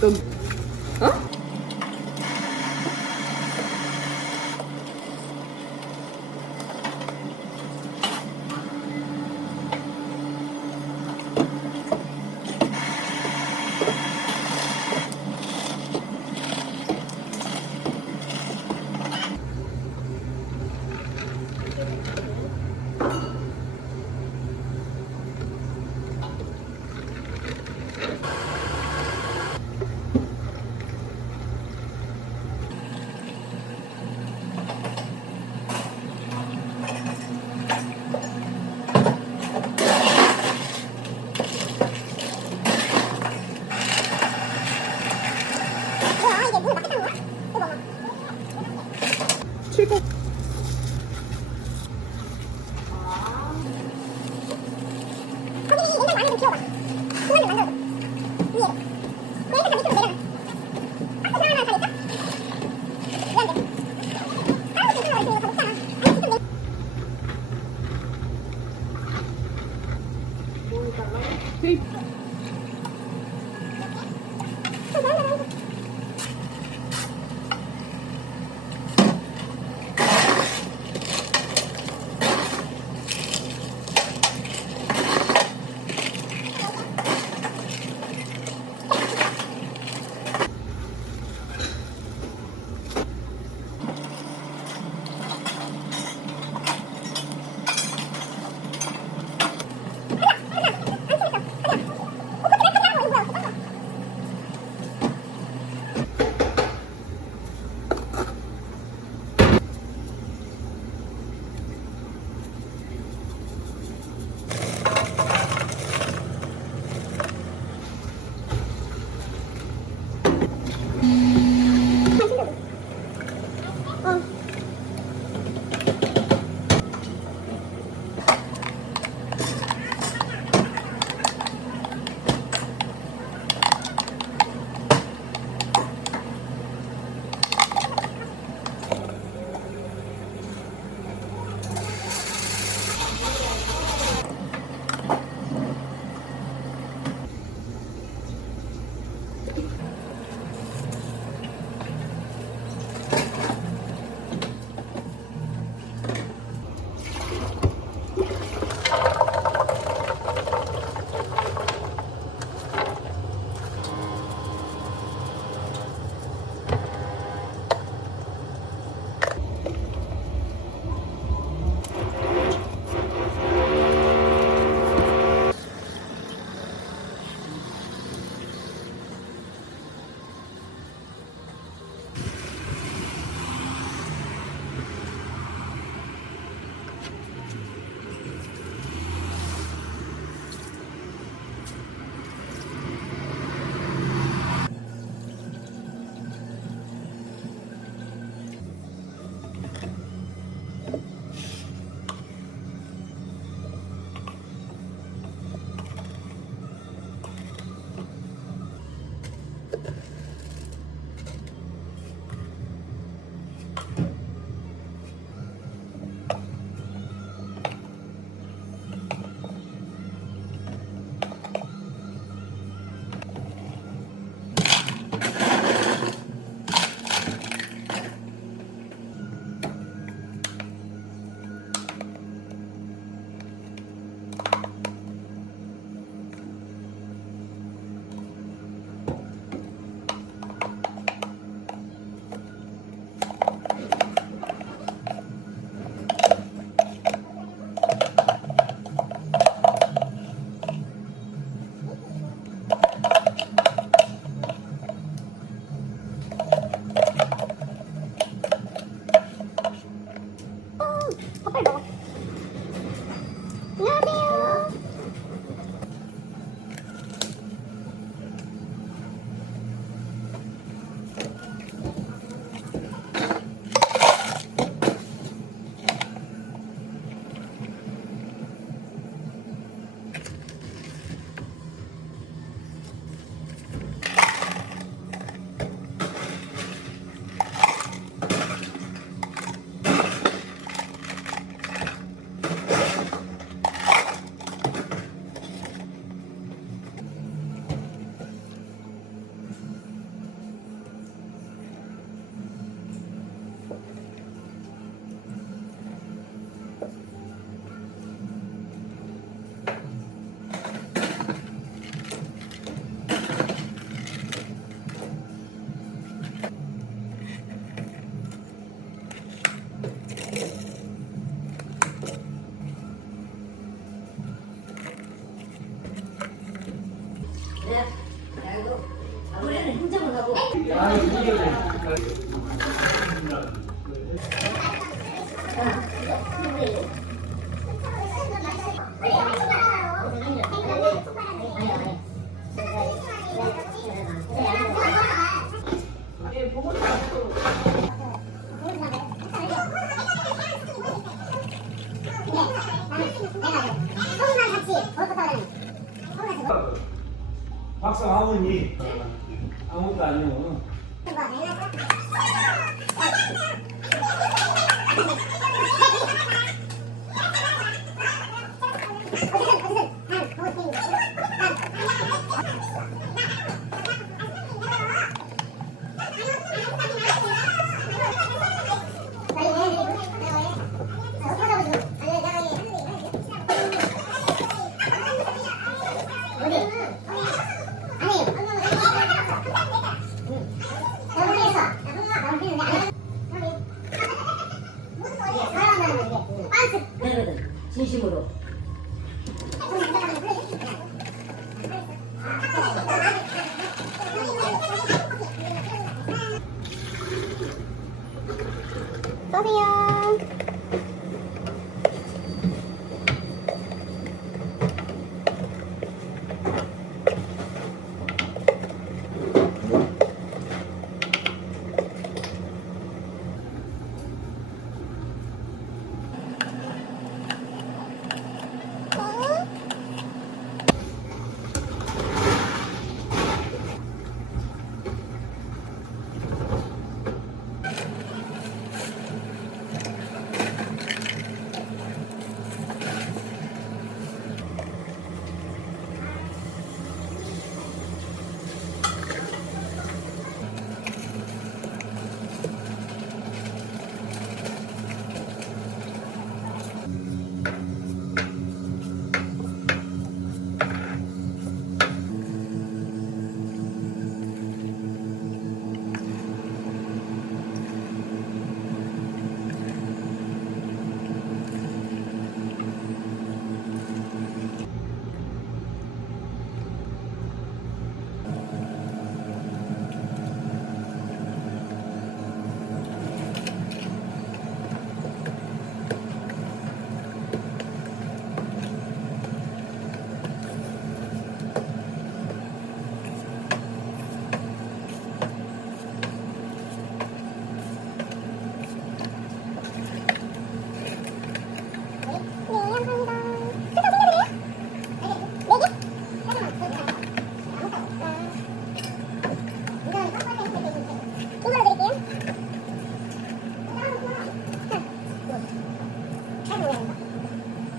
等 박사 아버니 아무것도 아니고 西室